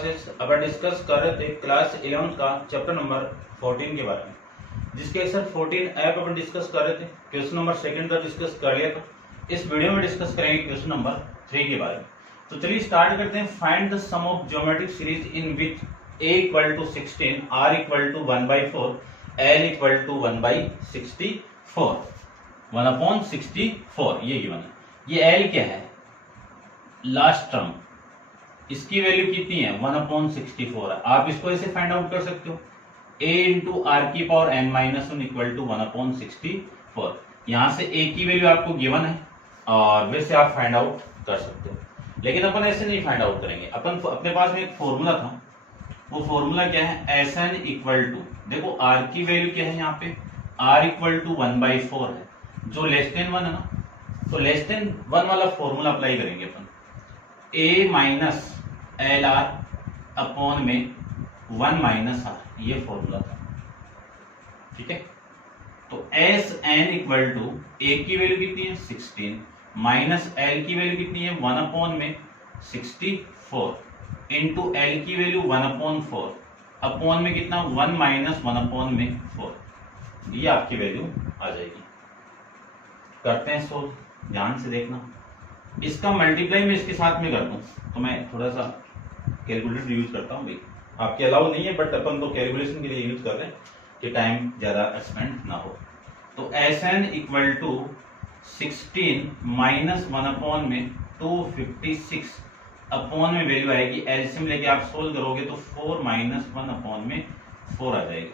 Classes अपन discuss कर रहे थे क्लास 11 का चैप्टर नंबर 14 के बारे में, जिसके सर 14 ऐप अपन डिस्कस कर रहे थे। क्वेश्चन नंबर 2 तक डिस्कस कर लिया था। इस वीडियो में डिस्कस करेंगे क्वेश्चन नंबर 3 के बारे में। तो चलिए स्टार्ट करते हैं। Find the sum of geometric series in which a equal to 16, r equal to 1/4, l equal to 1/64, 1/64 ये गिवन है। ये l क्या है? लास्ट टर्म, इसकी वैल्यू कितनी है? 1/64 है। आप इसको ऐसे फाइंड आउट कर सकते हो, a इंटू आर की power n minus 1 equal to 1/64। यहां से a की वैल्यू आपको गिवन है और वैसे आप फाइंड आउट कर सकते हो, लेकिन अपन ऐसे नहीं फाइंड आउट करेंगे। अपन अपने पास में एक फॉर्मूला था, वो फॉर्मूला क्या है? Sn इक्वल टू, देखो r की वैल्यू क्या है यहाँ पे? r इक्वल टू 1/4 है, जो लेस देन 1 है ना, तो लेस देन 1 वाला फॉर्मूला अप्लाई करेंगे अपन। a minus L R upon में 1 माइनस आर, ये फॉर्मूला था, ठीक है। तो एस एन इक्वल टू ए की वैल्यू कितनी है? 16 माइनस एल की वैल्यू कितनी है? 1/64 इंटू एल की वैल्यू 1/4 अपॉन में कितना? 1 माइनस 1/4, ये आपकी वैल्यू आ जाएगी। करते हैं सोल्व, ध्यान से देखना। इसका मल्टीप्लाई मैं इसके साथ में कर दूं तो मैं थोड़ा सा कैलकुलेटर यूज करता हूँ भाई, आपके अलाउ नहीं है, बट अपन तो कैलकुलेशन के लिए यूज कर रहे हैं कि टाइम ज्यादा स्पेंड ना हो। तो S n equal to 16 minus 1 में 256 अपॉन में वैल्यू आएगी, एलसीएम लेके आप सोल्व करोगे तो 4 माइनस 1 में 4 आ जाएगी।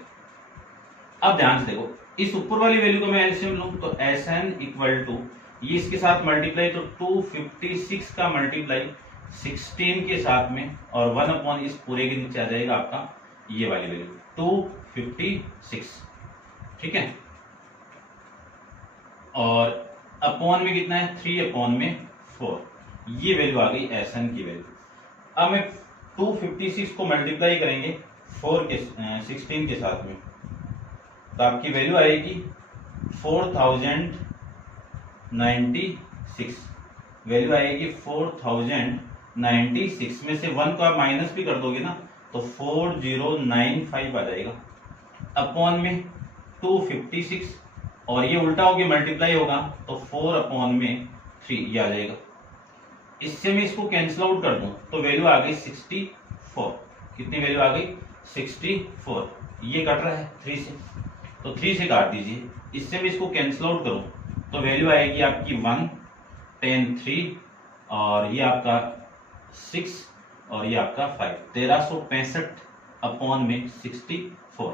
अब ध्यान से देखो, इस ऊपर वाली वैल्यू को मैं एलसीएम लूं तो एस एन इक्वल टू, ये इसके साथ मल्टीप्लाई, तो 256 का मल्टीप्लाई 16 के साथ में और 1 अपॉन इस पूरे के नीचे आ जाएगा आपका ये वाली वैल्यू 256, ठीक है। और अपॉन में कितना है? 3/4, ये वैल्यू आ गई एस एन की वैल्यू। अब मैं 256 को मल्टीप्लाई करेंगे 16 के साथ में, तो आपकी वैल्यू आएगी 4096, वैल्यू आएगी 4096 में से 1 को आप माइनस भी कर दोगे ना तो 4095 आ जाएगा, अपॉन में 256 और ये उल्टा होके मल्टीप्लाई होगा तो 4/3 ये आ जाएगा। इससे मैं इसको कैंसिल आउट कर दूं तो वैल्यू आ गई 64। कितनी वैल्यू आ गई? 64। ये कट रहा है 3 से, तो 3 से काट दीजिए। इससे मैं इसको कैंसिल आउट करूं तो वैल्यू आएगी आपकी 1 10 3 और ये आपका 6 और ये आपका 5, 1365 अपॉन में 64।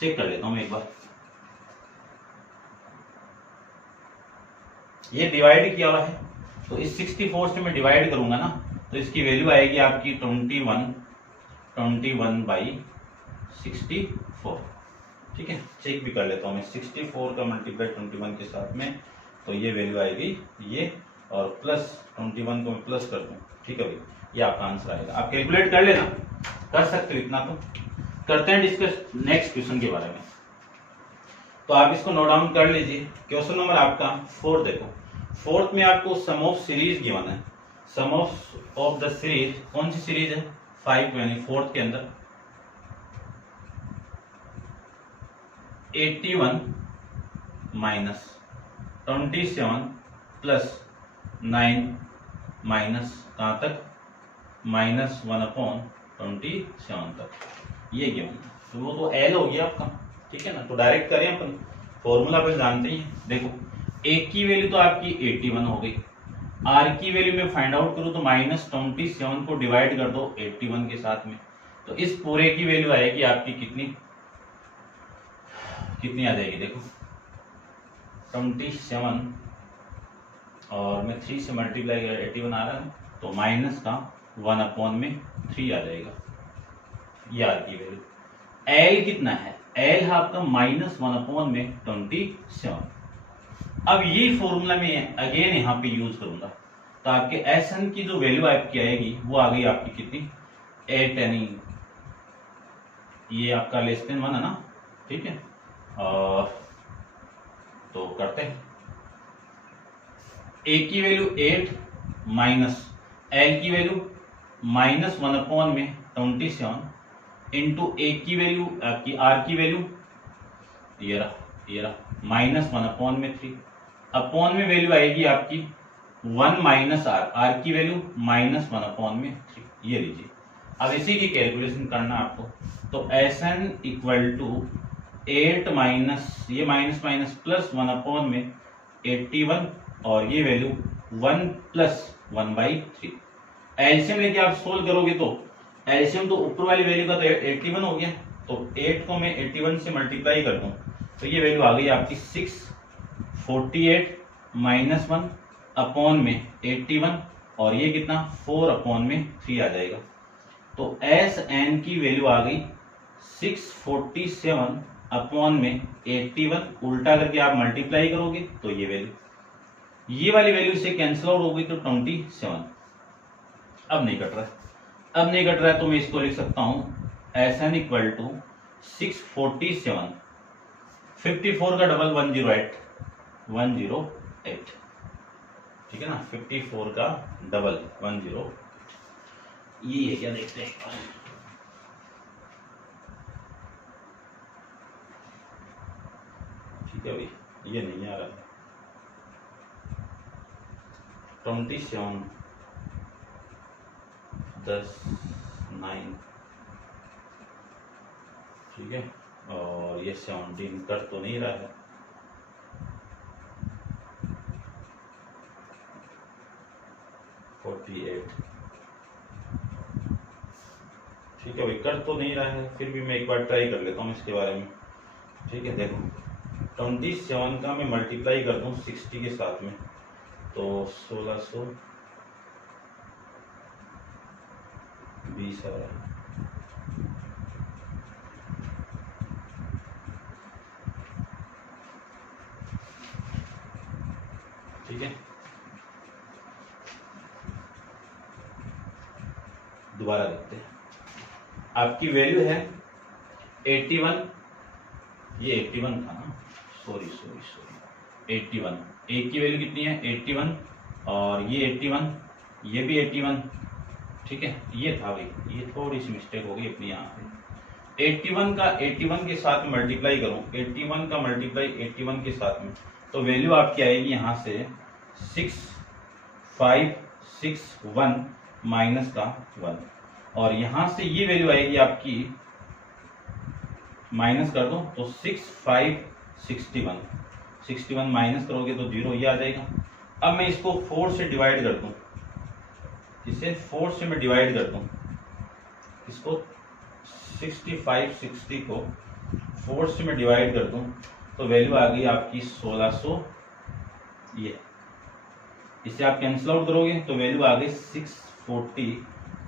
चेक कर लेता हूं मैं एक बार, ये डिवाइड किया हुआ है तो इस 64 से मैं डिवाइड करूंगा ना तो इसकी वैल्यू आएगी आपकी 21/64, ठीक है। चेक भी कर लेता हूं मैं, 64 का मल्टीप्लाई 21 के साथ में तो ये वैल्यू आएगी ये, और प्लस 21 को मैं प्लस कर दूं, ठीक है भाई, ये आपका आंसर आएगा। आप कैलकुलेट कर लेना, कर सकते हो इतना तो। करते हैं डिस्कस नेक्स्ट क्वेश्चन के बारे में, तो आप इसको नोट डाउन कर लीजिए। क्वेश्चन नंबर आपका 4 देखो, 4th में आपको सम ऑफ सीरीज गिवन है। सम ऑफ द सीरीज, कौन सी सीरीज है? 5, यानी 4th के अंदर 81 माइनस 27 प्लस 9 माइनस कहां तक? -1/27 तक, ये गिवन है। तो वो तो एल हो गया आपका, ठीक है ना। तो डायरेक्ट करें अपन, फॉर्मूला पे जानते ही हैं। देखो ए की वैल्यू तो आपकी 81 हो गई, आर की वैल्यू में फाइंड आउट करूं तो -27 को डिवाइड कर दो 81 के साथ में, तो इस पूरे की वैल्यू आएगी आपकी कितनी आ जाएगी? देखो 27 और मैं 3 से मल्टीप्लाई कर 81 आ रहा है तो माइनस का 1/3 आ जाएगा, ये आर की वैल्यू। एल कितना है? एल है आपका -1/27। अब ये फॉर्मूला में अगेन यहाँ पे यूज करूंगा तो आपके एस एन की जो वैल्यू आपकी आएगी वो आ गई आपकी कितनी? 8, यानी ये आपका लेस देन 1 है ना, ठीक है। और तो करते हैं, ए की वैल्यू 8 माइनस एल की वैल्यू -1/3 27 इंटू ए की वैल्यू आपकी आर की वैल्यू ये रहा -1/3 अपॉन में वैल्यू आएगी आपकी 1 माइनस आर की वैल्यू -1/3 ये लीजिए। अब इसी की कैलकुलेशन करना आपको, तो Sn इक्वल टू 8 माइनस ये माइनस माइनस प्लस 1/81 और ये वैल्यू 1 प्लस 1/3। एलसीएम लेके आप सोल्व करोगे तो एलसीएम तो ऊपर वाली वैल्यू का तो 81 हो गया, तो 8 को मैं 81 से मल्टीप्लाई कर दूं तो ये वैल्यू आ गई आपकी 648 माइनस 1 अपॉन में 81 और ये कितना 4/3 आ जाएगा। तो एस एन की वैल्यू आ गई 647 अपॉन में 81, उल्टा करके आप मल्टीप्लाई करोगे तो ये वैल्यू, ये वाली वैल्यू से कैंसिल आउट हो गई तो 27। अब नहीं कट रहा है, तो मैं इसको लिख सकता हूं एस एन इक्वल टू 647 54 का डबल 108 ठीक है ना, 54 का डबल 108 ये है क्या, देखते हैं ठीक है भाई, ये नहीं आ रहा है 27 10 9 ठीक है, और ये 17 कर तो नहीं रहा है, ठीक है भाई, कर तो नहीं रहा है, फिर भी मैं एक बार ट्राई कर लेता हूँ इसके बारे में। ठीक है, देखो 27 का मैं मल्टीप्लाई कर दूं 60 के साथ में तो 1620 आ रहा है। ठीक है, दोबारा देखते हैं। आपकी वैल्यू है 81, ये 81 था ना, सॉरी 81, ए की वैल्यू कितनी है 81 और ये 81, ये भी 81। ठीक है, ये था भाई, ये थोड़ी सी मिस्टेक हो गई अपनी यहाँ पे। 81 का 81 के साथ में मल्टीप्लाई करूं, 81 का मल्टीप्लाई 81 के साथ में, तो वैल्यू आपकी आएगी यहाँ से 6561 माइनस का 1 और यहां से ये वैल्यू आएगी आपकी, माइनस कर दो तो 61 माइनस करोगे तो 0 ये आ जाएगा। अब मैं इसको 4 से डिवाइड कर दूं, इसे 4 से मैं डिवाइड कर दूं, इसको 6560 को 4 से मैं डिवाइड कर दूं तो वैल्यू आ गई आपकी 1600। ये इसे आप कैंसिल आउट करोगे तो वैल्यू आ गई 640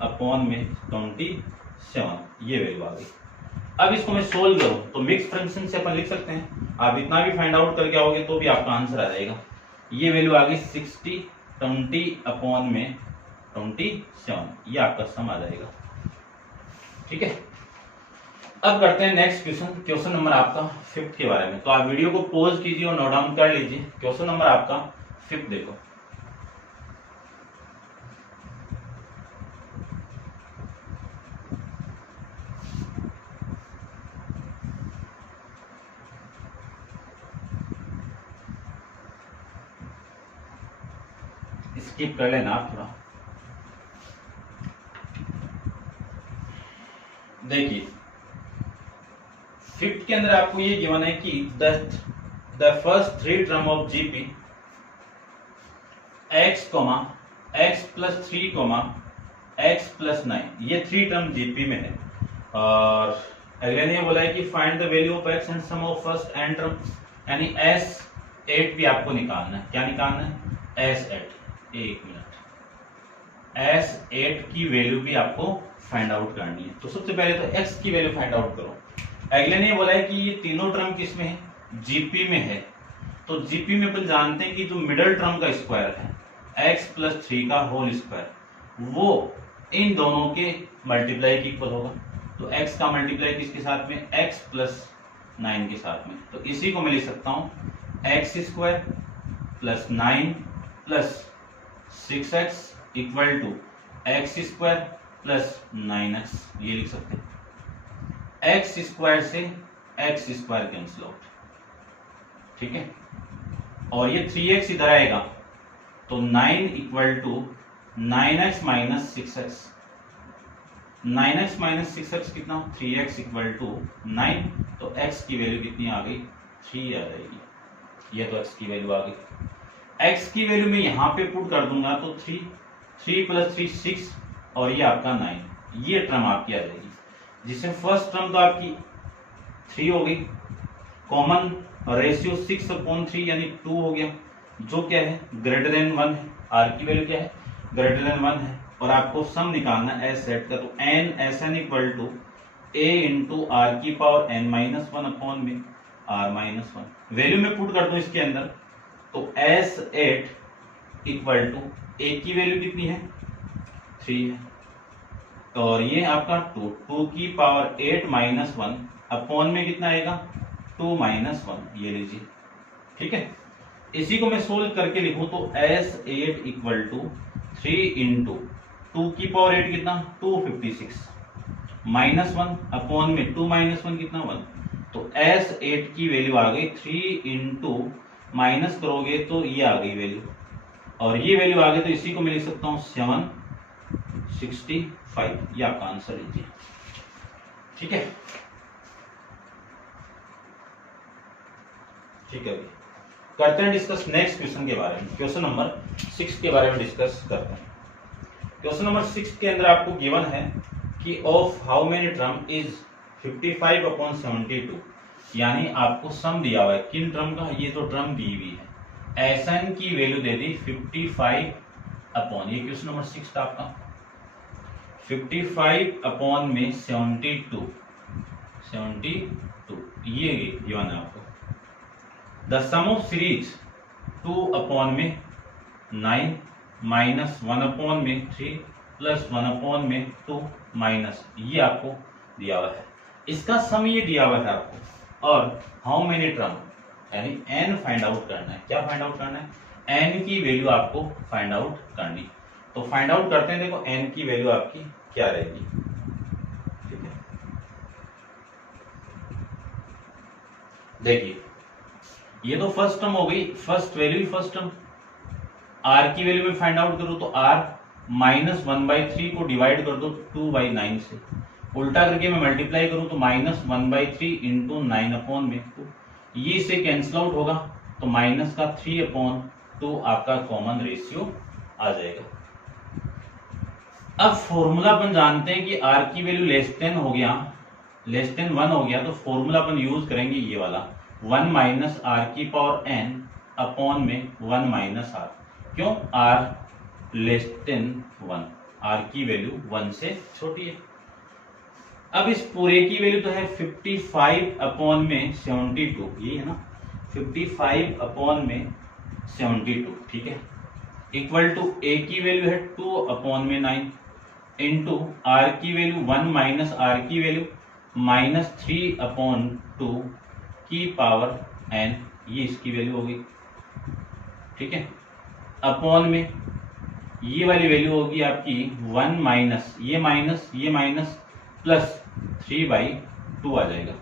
अपॉन में 27, ये वैल्यू आ गई। अब इसको मैं सोल्व करूं तो मिक्स फंक्शन से अपन लिख सकते हैं, आप इतना भी फाइंड आउट करके आओगे तो भी आपका आंसर आ जाएगा। ये वैल्यू आ गई 60 20 अपॉन में 27, ये आपका सम आ जाएगा। ठीक है, अब करते हैं नेक्स्ट क्वेश्चन नंबर आपका 5th के बारे में। तो आप वीडियो को पॉज कीजिए और नोट डाउन कर लीजिए। क्वेश्चन नंबर आपका 5 देखो, स्किप कर लेना आप थोड़ा। देखिए 5th के अंदर आपको ये गिवन है कि the first 3 term of GP x, x plus 3, x plus 9, ये 3 टर्म जीपी में है। और अगले ने बोला है कि find the value of x and sum of first n term, यानी S8 भी आपको निकालना है। क्या निकालना है? S8, एक मिनट, S8 की वैल्यू भी आपको फाइंड आउट करनी है। तो सबसे पहले तो x की वैल्यू फाइंड आउट करो। अगले ने बोला है कि ये तीनों टर्म किस में है? जीपी में है। तो जीपी में अपन जानते हैं कि जो मिडल टर्म का स्क्वायर है x प्लस 3 का होल स्क्वायर, वो इन दोनों के मल्टीप्लाई के इक्वल होगा। तो x का मल्टीप्लाई किसके साथ में? x प्लस 9 के साथ में। तो इसी को मैं लिख सकता हूं x square plus 9 plus 6x equal to x square plus 9x, ये लिख सकते हैं। एक्स स्क्वायर से एक्स स्क्वायर कैंसिल आउट, ठीक है, और ये 3x इधर आएगा तो 9 equal to 9x minus 6x, 9x minus 6x कितना, 3x इक्वल टू 9, तो x की वैल्यू कितनी आ गई, 3 आ जाएगी। ये तो x की वैल्यू आ गई। x की वैल्यू में यहां पे पुट कर दूंगा तो 3 प्लस 3 6 और ये आपका 9, ये टर्म आपकी आ जाएगी, जिसमें फर्स्ट टर्म तो आपकी 3 हो गई, कॉमन रेशियो 6/3 यानी 2 हो गया, जो क्या है ग्रेटर देन 1 है, r की वैल्यू क्या है ग्रेटर देन 1 है, और आपको सम निकालना है एस सेट का, तो n Sn equal to a into r की पावर n माइनस 1 अपॉन में r माइनस 1, वैल्यू में पुट कर दो इसके अंदर, तो S8 इक्वल टू a की वैल्यू कितनी है 3 है, और ये आपका 2 की पावर 8 माइनस 1 अपॉन में कितना आएगा 2 माइनस 1, ये लीजिए, ठीक है। इसी को मैं सोल्व करके लिखूं तो S8 इक्वल टू 3 इंटू 2 की पावर 8 कितना 256 माइनस 1 अपॉन में 2 माइनस 1 कितना 1, तो S8 की वैल्यू आ गई 3 इंटू माइनस करोगे तो ये आ गई वैल्यू, और ये वैल्यू आ गई तो इसी को मैं लिख सकता हूं 765, ये आपका आंसर लीजिए, ठीक है। ठीक है, करते हैं डिस्कस नेक्स्ट क्वेश्चन के बारे में, क्वेश्चन नंबर 6 के बारे में डिस्कस करते हैं। क्वेश्चन नंबर 6 के अंदर आपको गिवन है कि of how many term is 55/72, यानी आपको सम दिया हुआ है किन टर्म का, ये तो टर्म दी हुई है, Sn की वैल्यू दे दी 55 अपॉन, ये क्वेश्चन नंबर 6 था आपका, 55 अपॉन में 72, ये गिवन है आपको। The sum of series 2 upon में 9 माइनस 1 अपॉन में 3 प्लस 1 अपॉन में 2 माइनस, ये आपको दिया हुआ है, इसका सम ये दिया हुआ है आपको, और हाउ मेनी टर्म यानी n फाइंड आउट करना है। क्या फाइंड आउट करना है, n की वैल्यू आपको फाइंड आउट करनी, तो फाइंड आउट करते हैं। देखो n की वैल्यू आपकी क्या रहेगी, ठीक है, देखिए ये तो फर्स्ट टर्म हो गई, first value first term, r की वैल्यू में फाइंड आउट करो तो r माइनस 1/3 को डिवाइड कर दो 2/9 से, उल्टा करके मैं मल्टीप्लाई करूं तो माइनस 1/3 इंटू 9 अपॉन में 2, ये इसे कैंसिल आउट होगा तो माइनस का 3/2 आपका कॉमन रेशियो आ जाएगा। अब फॉर्मूला अपन जानते हैं कि r की वैल्यू लेस देन हो गया, लेस देन 1 हो गया, तो फॉर्मूला अपन यूज करेंगे ये वाला 1 माइनस r की पावर n अपॉन में 1 माइनस r, क्यों r लेस देन 1, r की वैल्यू 1 से छोटी है। अब इस पूरे की वैल्यू तो है 55 अपॉन में 72, ये है ना 55 अपॉन में 72, ठीक है, इक्वल टू a की वैल्यू है 2 अपॉन में 9 इंटू r की वैल्यू 1 माइनस r की वैल्यू माइनस 3 अपॉन 2 की पावर n, ये इसकी वैल्यू होगी, ठीक है, अपॉन में ये वाली वैल्यू होगी आपकी 1 माइनस ये माइनस प्लस 3/2 आ जाएगा,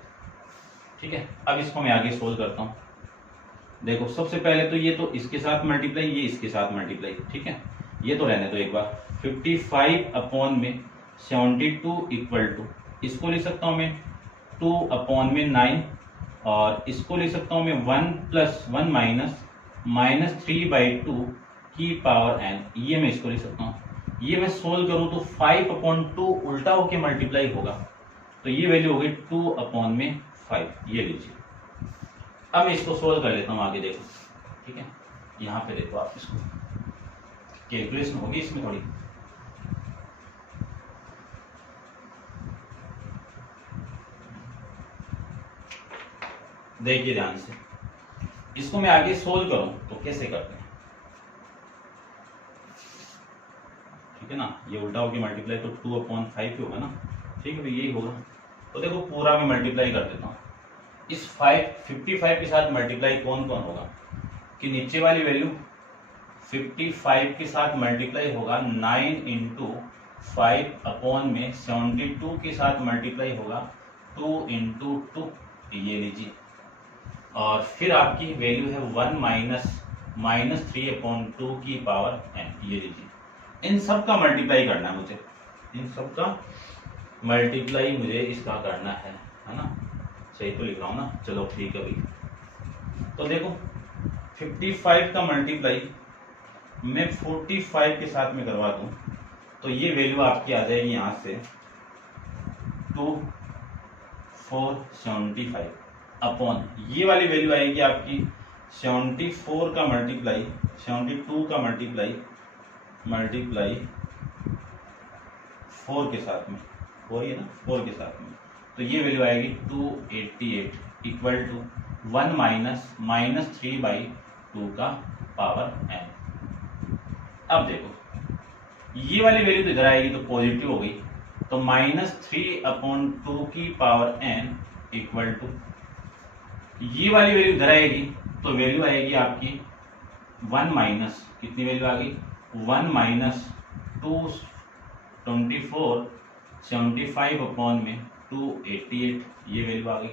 ठीक है। अब इसको मैं आगे सोल्व करता हूं, देखो सबसे पहले तो ये तो इसके साथ मल्टीप्लाई, ये इसके साथ मल्टीप्लाई, ठीक है, ये तो रहने दो एक बार, 55 अपॉन में 72 इक्वल टू, इसको लिख सकता हूं मैं 2 अपॉन में 9, और इसको लिख सकता हूं मैं 1 प्लस 1 माइनस 3/2 की पावर n, ये मैं इसको लिख सकता हूं, ये मैं सोल्व करूं तो 5/2 उल्टा होके मल्टीप्लाई होगा, तो ये वैल्यू होगी 2 अपॉन में 5, ये लीजिए। अब मैं इसको सोल्व कर लेता हूं, आगे देखो, ठीक है, यहां पे देखो आप, इसको कैलकुलेशन होगी इसमें थोड़ी, देखिए ध्यान से, इसको मैं आगे सोल्व करूं तो कैसे करते हैं, ठीक है ना, ये उल्टा होके मल्टीप्लाई तो 2/5 होगा ना, ठीक है, यही होगा, तो देखो पूरा मैं मल्टीप्लाई कर देता हूं, इस 55 के साथ मल्टीप्लाई कौन कौन होगा, कि नीचे वाली वैल्यू 55 के साथ मल्टीप्लाई होगा 9 इंटू 5 अपॉन में 72 के साथ मल्टीप्लाई होगा 2 इंटू 2, ये लीजिए। और फिर आपकी वैल्यू है 1 माइनस 3 अपॉन 2 की पावर n, ये लीजिए। इन सब का मल्टीप्लाई करना है मुझे, इन सब का मल्टीप्लाई मुझे इसका करना है ना। सही तो लिख रहा हूँ ना? चलो ठीक है भाई। तो देखो 55 का मल्टीप्लाई मैं 45 के साथ में करवा दूं तो ये वैल्यू आपकी आ जाएगी यहां से 2475 अपॉन ये वाली वैल्यू आएगी आपकी 74 का मल्टीप्लाई 72 का मल्टीप्लाई 4 के साथ में, 4 ही है ना, 4 के साथ में, तो ये वैल्यू आएगी 288 इक्वल टू 1 माइनस 3/2 का पावर n। अब देखो ये वाली वैल्यू तो इधर आएगी तो पॉजिटिव हो गई, तो -3/2 की पावर n इक्वल टू ये वाली वैल्यू इधर आएगी तो वैल्यू आएगी आपकी 1 माइनस, कितनी वैल्यू आ गई 1 माइनस 224 75 अपॉन में 288, ये वैल्यू आ गई।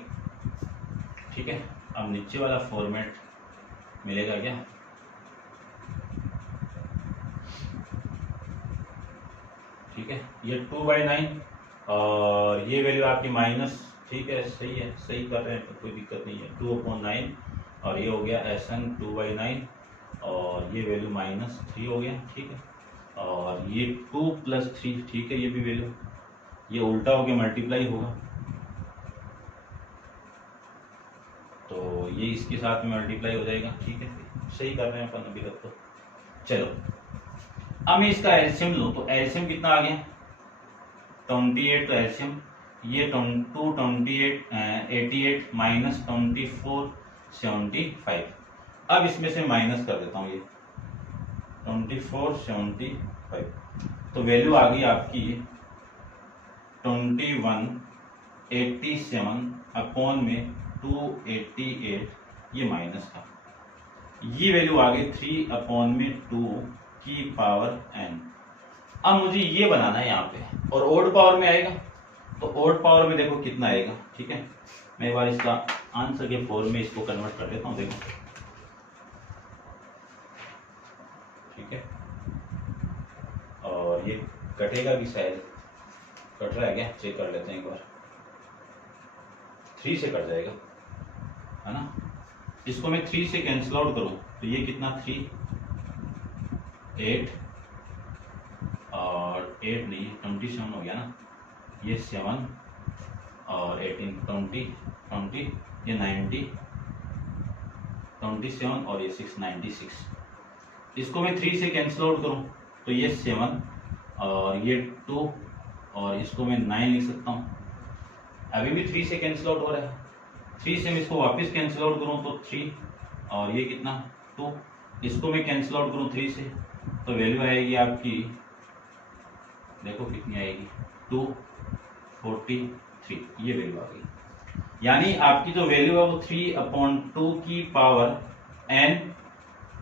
ठीक है, अब नीचे वाला फॉर्मेट मिलेगा क्या? ठीक है, ये 2/9 और ये वैल्यू आपकी माइनस, ठीक है सही है, सही कर रहे हैं तो कोई दिक्कत नहीं है, 2/9 और ये हो गया SN 2/9 और ये वैल्यू -3 हो गया। ठीक है, और ये 2 + 3, ठीक है, ये भी वैल्यू ये उल्टा हो गया, मल्टीप्लाई होगा तो ये इसके साथ में मल्टीप्लाई हो जाएगा। ठीक है, सही कर रहे हैं अपन अभी तक तो। चलो अब मैं इसका एलसीएम लूँ तो एलसीएम कितना आ गया 28, तो एलसीएम ये 228 88 माइनस 24 75। अब इसमें से माइनस कर देता हूँ ये 24 75, तो वैल्यू आ गई आपकी 21 87 अपॉन में 288, ये माइनस था, ये वैल्यू आ गई 3 अपॉन में 2 की पावर n। अब मुझे ये बनाना है यहाँ पे और ओड पावर में आएगा, तो ओड पावर में देखो कितना आएगा। ठीक है, मैं एक बार इसका आंसर के फॉर्म में इसको कन्वर्ट कर देता हूँ, देखो। ठीक है, और ये कटेगा भी, शायद कट रहा है क्या, चेक कर लेते हैं एक बार। 3 से कट जाएगा है ना, इसको मैं 3 से कैंसिल आउट करूं तो ये कितना 3 8 और 8 नहीं 27 हो गया ना, ये 7 और 18 20 ये 90 27 और ये 6 96। इसको मैं 3 से कैंसिल आउट करूं तो ये 7 और ये 2 और इसको मैं 9 लिख सकता हूं। अभी भी 3 से कैंसिल आउट हो रहा है, 3 से मैं इसको वापस कैंसिल आउट करूं तो 3 और ये कितना 2, इसको मैं कैंसिल आउट करूं 3 से तो वैल्यू आएगी आपकी, देखो कितनी आएगी 243, ये वैल्यू आ गई। यानी आपकी जो वैल्यू है वो 3/2 की पावर n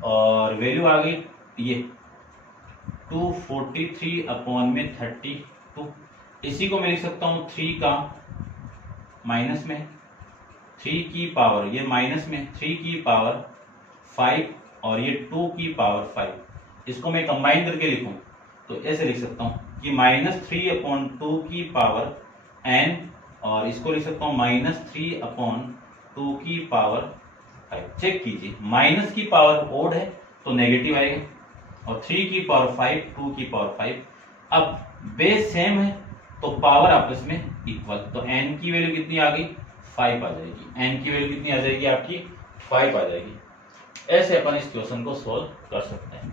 और वैल्यू आ गई ये 243 अपॉन में 32। इसी को मैं लिख सकता हूँ 3 का माइनस में 3 की पावर, ये माइनस में 3 की पावर 5 और ये 2 की पावर 5। इसको मैं कंबाइन करके लिखूं तो ऐसे लिख सकता हूं कि -3/2 की पावर n और इसको लिख सकता हूं -3/2 की पावर 5। चेक कीजिए, माइनस की पावर ओड है तो नेगेटिव आएगा और 3 की पावर 5 2 की पावर 5। अब बेस सेम है तो पावर आपस में इक्वल, तो n की वैल्यू कितनी आ गई 5 आ जाएगी, n की वैल्यू कितनी आ जाएगी आपकी 5 आ जाएगी। ऐसे अपन इस क्वेश्चन को सोल्व कर सकते हैं।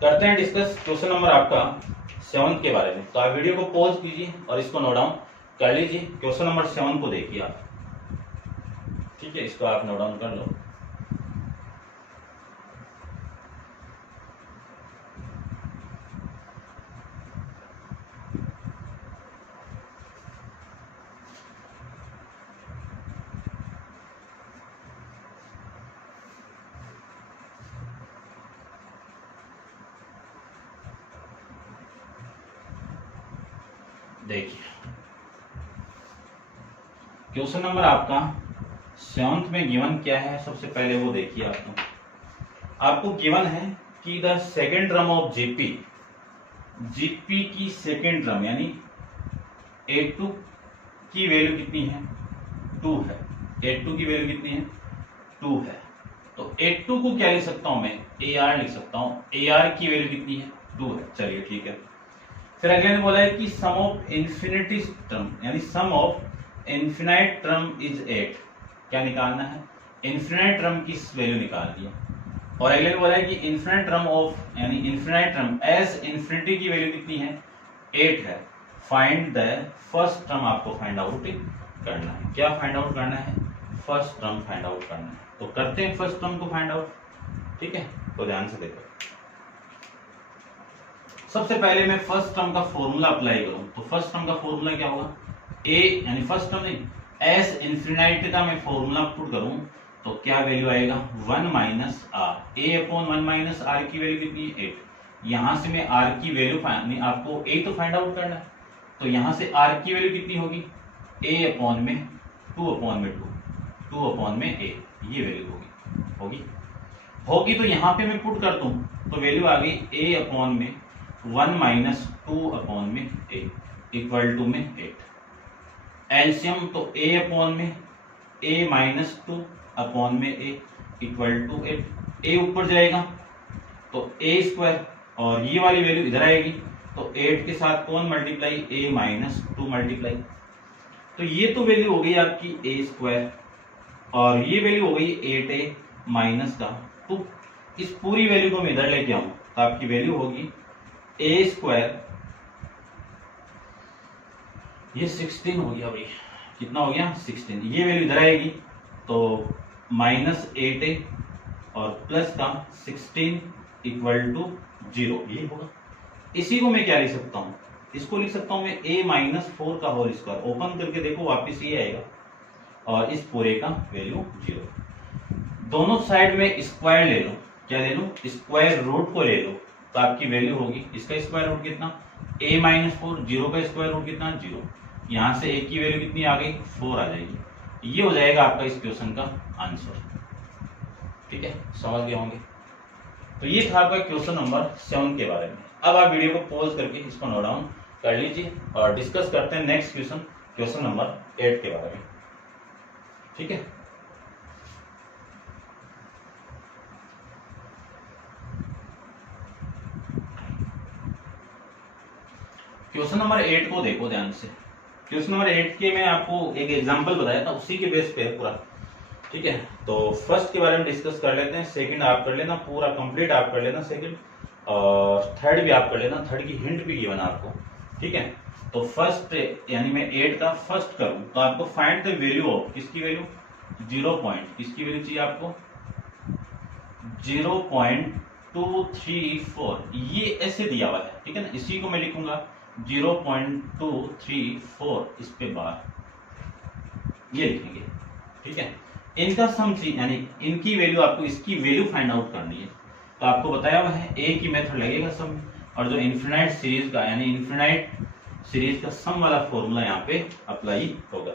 करते हैं डिस्कस क्वेश्चन नंबर आपका 7 के बारे में। तो आप वीडियो को पॉज कीजिए और इसको नोट डाउन कर लीजिए। क्वेश्चन नंबर 7 को देखिए आप, ठीक है, इसको आप नोट डाउन कर लो। देखिए क्वेश्चन नंबर आपका 7th में गिवन क्या है, सबसे पहले वो देखिए। आपको गिवन है कि the second term of GP की सेकेंड टर्म यानी A2 की वैल्यू कितनी है, 2 है। A2 की वैल्यू कितनी है, 2 है। तो A2 को क्या लिख सकता हूं मैं, AR लिख सकता हूं। AR की वैल्यू कितनी है, 2 है। चलिए ठीक है। फिर अगले ने बोला है कि सम ऑफ इन्फिनिटी टर्म यानी सम ऑफ इन्फिनाइट टर्म इज 8। क्या निकालना है, इन्फिनाइट टर्म की वैल्यू निकालनी है। और अगले ने बोला है कि इन्फिनाइट टर्म ऑफ यानी इन्फिनाइट टर्म एज इन्फिनिटी की वैल्यू कितनी है, 8 है। फाइंड द फर्स्ट टर्म आपको फाइंड आउट करना है। क्या फाइंड आउट करना है, फर्स्ट टर्म फाइंड आउट करना है। तो करते हैं फर्स्ट टर्म को फाइंड आउट, ठीक है। तो ध्यान से देखो, सबसे पहले मैं फर्स्ट टर्म का फॉर्मूला अप्लाई करूं तो फर्स्ट टर्म का फॉर्मूला क्या होगा, ए यानी फर्स्ट टर्म नहीं एस इन्फिनाइट का मैं फॉर्मूला पुट करूं तो क्या वैल्यू आएगा, 1 minus r. A upon 1 minus r की वैल्यू कितनी है, 8। यहां से मैं आर की वैल्यू आपको ए तो फाइंड आउट करना है, तो यहां से आर की वैल्यू कितनी होगी, ए अपॉन में 2 अपॉन में 2 अपॉन में ए, ये वैल्यू होगी तो यहां पे मैं पुट कर दूं तो वैल्यू आ गई ए अपॉन में 1 माइनस 2 अपॉन में ए इक्वल टू में 8। एलसीएम तो ए अपॉन में ए माइनस 2 अपॉन में ए इक्वल टू 8। ए ऊपर जाएगा तो ए स्क्वायर और ये वाली वैल्यू इधर आएगी तो 8 के साथ कौन मल्टीप्लाई, ए माइनस 2 मल्टीप्लाई। तो ये तो वैल्यू हो गई आपकी ए स्क्वायर और ये वैल्यू हो गई 8a माइनस का। तो इस पूरी वैल्यू को मैं इधर लेके आऊं तो आपकी वैल्यू होगी ए स्क्वायर, ये 16 हो गया भाई, कितना हो गया 16। ये वैल्यू इधर आएगी तो माइनस 8a और प्लस का 16 इक्वल टू 0, ये होगा। इसी को मैं क्या लिख सकता हूं, इसको लिख सकता हूं मैं a माइनस 4 का होल स्क्वायर। ओपन करके देखो वापिस ये आएगा और इस पूरे का वैल्यू 0। दोनों साइड में स्क्वायर ले लो, क्या ले लो, स्क्वायर रूट को ले लो तो आपकी वैल्यू होगी, इसका स्क्वायर रूट कितना, a माइनस 4, 0 का स्क्वायर रूट कितना 0। यहां से a की वैल्यू कितनी आ गई, 4 आ जाएगी। ये हो जाएगा आपका इस क्वेश्चन का आंसर, ठीक है, समझ गए होंगे। तो ये था आपका क्वेश्चन नंबर 7 के बारे में। अब आप वीडियो को पॉज करके इसको नोट डाउन कर लीजिए और डिस्कस करते हैं नेक्स्ट क्वेश्चन नंबर 8 के बारे में, ठीक है। क्वेश्चन नंबर 8 को देखो ध्यान से। क्वेश्चन नंबर 8 के मैं आपको एक एग्जांपल बताया था, उसी के बेस पे है पूरा, ठीक है। तो फर्स्ट के बारे में डिस्कस कर लेते हैं, सेकंड आप कर लेना पूरा कंप्लीट, आप कर लेना सेकंड, और थर्ड भी आप कर लेना, थर्ड की हिंट भी गिवन आपको, ठीक है। तो फर्स्ट यानी मैं 8 का फर्स्ट करूं तो आपको फाइंड द वैल्यू ऑफ, किसकी वैल्यू, 0 पॉइंट, किसकी वैल्यू चाहिए आपको, 0.234, ये ऐसे दिया हुआ है, ठीक है ना। इसी को मैं लिखूंगा 0.234 इस पे बार, ये लिखेंगे, ठीक है। इनका सम यानी इनकी वैल्यू आपको इसकी वैल्यू फाइंड आउट करनी है। तो आपको बताया हुआ है ए की मेथड लगेगा सम, और जो इन्फिनाइट सीरीज का यानी इन्फिनाइट सीरीज का सम वाला फॉर्मूला यहाँ पे अप्लाई होगा।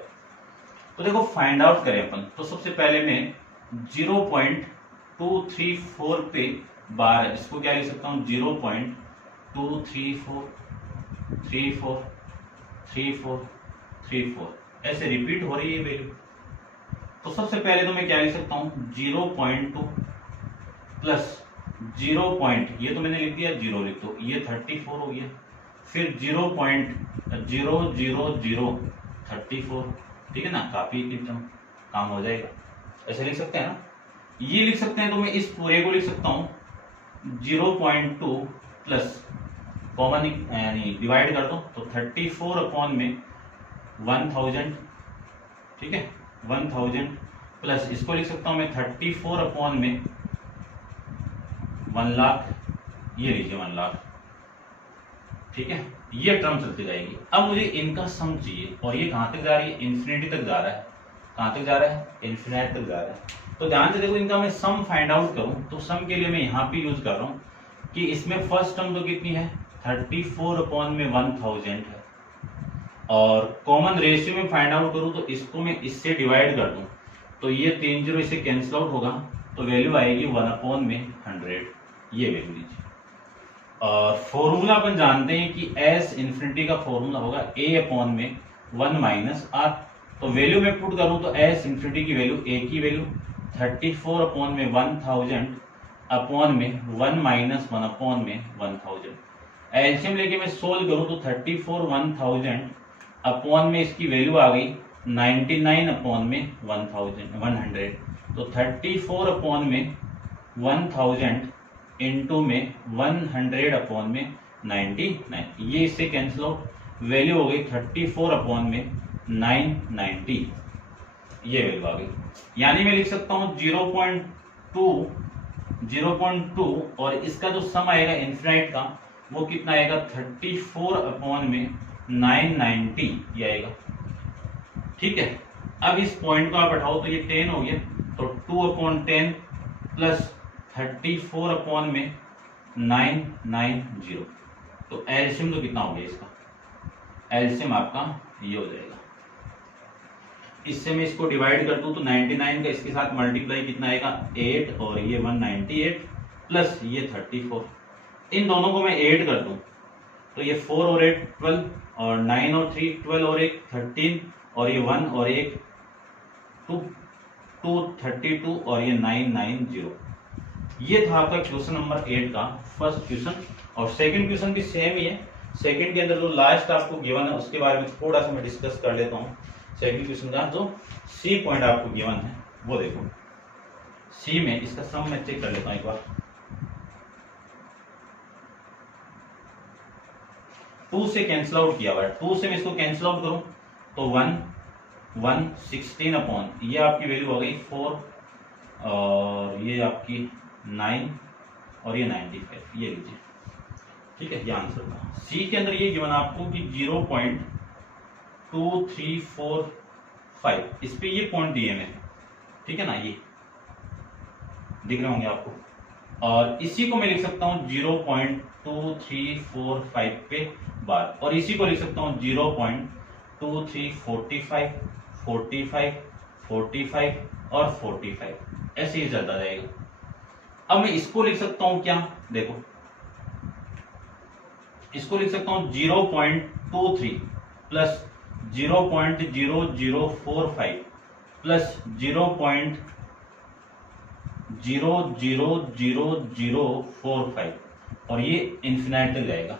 तो देखो फाइंड आउट करें अपन, तो सबसे पहले मैं 0.234 पे बार है, इसको क्या लिख सकता हूँ, 0.234 ऐसे रिपीट हो रही है वैल्यू। तो सबसे पहले तो मैं क्या लिख सकता हूँ, 0.2 प्लस 0 पॉइंट, ये तो मैंने लिख दिया 0 लिख दो, ये 34 हो गया। फिर 0.00034, ठीक है ना, काफी काम हो जाएगा, ऐसे लिख सकते हैं ना। ये लिख सकते हैं तो मैं इस पूरे को लिख सकता हूँ 0.2 प्लस कॉमन यानी डिवाइड कर दो तो 34 अपॉन में 1000, ठीक है, 1000 प्लस इसको लिख सकता हूं मैं 34 अपॉन में 1 लाख, ये लीजिए 1 लाख, ठीक है। ये टर्म चलती जाएगी। अब मुझे इनका सम चाहिए और ये कहां तक जा रही है, इन्फिनिटी तक जा रहा है। कहां तक जा रहा है, इन्फिनिटी तक जा रहा है। तो ध्यान से देखो, इनका मैं सम फाइंड आउट करूं तो सम के लिए मैं यहां पे यूज कर रहा हूं कि इसमें फर्स्ट टर्म तो कितनी है, 34 अपॉन में 1000 है, और कॉमन रेशियो में फाइंड आउट करूं तो इसको मैं इससे डिवाइड कर दूं तो ये 3 जीरो इससे कैंसिल आउट होगा तो वैल्यू आएगी 1/100, ये वैल्यू लीजिए। और फॉर्मूला अपन जानते हैं कि एस इन्फिनिटी का फॉर्मूला होगा a/1 तो वैल्यू में पुट करूं तो एस इन्फिनिटी की वैल्यू a की वैल्यू 34/1000 अपॉन में 1-1/1000। एलसीएम लेके मैं सोल्व करूं तो 34/1000 अपॉन में इसकी वैल्यू आ गई 99/100। तो 34/1000 इंटू में 100/99, ये इससे कैंसिल आउट, वैल्यू हो गई 34/990, ये वैल्यू आ गई। यानी मैं लिख सकता हूं 0.2 और इसका जो सम आएगा इन्फिनाइट का वो कितना आएगा 34/990 ये आएगा। ठीक है, अब इस पॉइंट को आप हटाओ तो ये 10 हो गया, तो 2/10 प्लस 34/990, तो एलसीएम तो कितना हो गया इसका, एलसीएम आपका ये हो जाएगा। इससे मैं इसको डिवाइड कर दूं तो 99 का इसके साथ मल्टीप्लाई कितना आएगा 8 और ये 198 प्लस ये 34, इन दोनों को मैं ऐड कर दूं तो ये 4 और 8 12 और 9 और 3 12 और 1 13 और ये 1 और 1 2 32 और ये 990। ये था आपका क्वेश्चन नंबर 8 का फर्स्ट क्वेश्चन। और सेकंड क्वेश्चन भी सेम ही है। सेकंड के अंदर जो लास्ट आपको गिवन है उसके बारे में थोड़ा सा मैं डिस्कस कर लेता हूँ। सेकंड क्वेश्चन का जो सी पॉइंट आपको गिवन है वो देखो, सी में इसका सम मैं चेक कर लेता हूँ एक बार। 2 से कैंसिल आउट किया हुआ है, 2 से मैं इसको कैंसिल आउट करूं तो 116 अपॉन ये आपकी वैल्यू हो गई 4 और ये आपकी 9 और ये 95, ये लीजिए। ठीक है, ये आंसर था। सी के अंदर ये गिवन आपको कि 0.2345, इस पे ये पॉइंट दिए हैं, ठीक है ना, ये दिख रहे होंगे आपको। और इसी को मैं लिख सकता हूं 0.2345 पे बार, और इसी को लिख सकता हूं 0.2345 45 45 और 45, ऐसे ही चलता जाएगा। अब मैं इसको लिख सकता हूं क्या, देखो इसको लिख सकता हूं 0.23 प्लस 0.0045 प्लस 0.00045 और ये इन्फिनाइट तक जाएगा।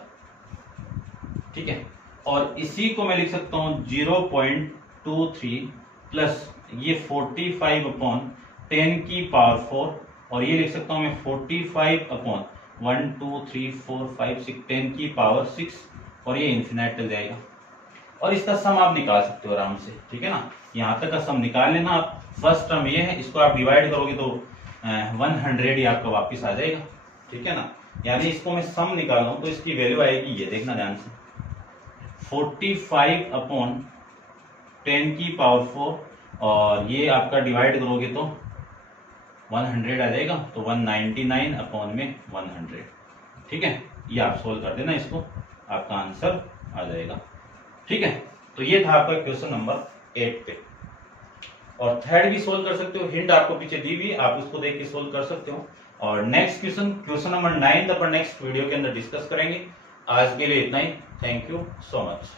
ठीक है, और इसी को मैं लिख सकता हूं 0.23 प्लस ये 45/10 की पावर 4 और ये लिख सकता हूं मैं 45/1 2 3 4 5 6 10 की पावर 6 और ये इन्फिनाइट तक जाएगा। और इसका सम आप निकाल सकते हो आराम से, ठीक है ना, यहां तक का सम निकाल लेना आप। फर्स्ट टर्म ये है, इसको आप डिवाइड करोगे तो 100 ही आपका वापिस आ जाएगा, ठीक है ना। यानी इसको मैं सम निकाल रहा हूं तो इसकी वैल्यू आएगी, ये देखना ध्यान से, 45/10 की पावर 4 और ये आपका डिवाइड करोगे तो 100 आ जाएगा, तो 199/100। ठीक है, ये आप सोल्व कर देना इसको, आपका आंसर आ जाएगा। ठीक है, तो ये था आपका क्वेश्चन नंबर 8 पे। और थर्ड भी सोल्व कर सकते हो, हिंट आपको पीछे दी हुई, आप उसको देख के सोल्व कर सकते हो। और नेक्स्ट क्वेश्चन नंबर 9 अपन नेक्स्ट वीडियो के अंदर डिस्कस करेंगे। आज के लिए इतना ही, थैंक यू सो मच।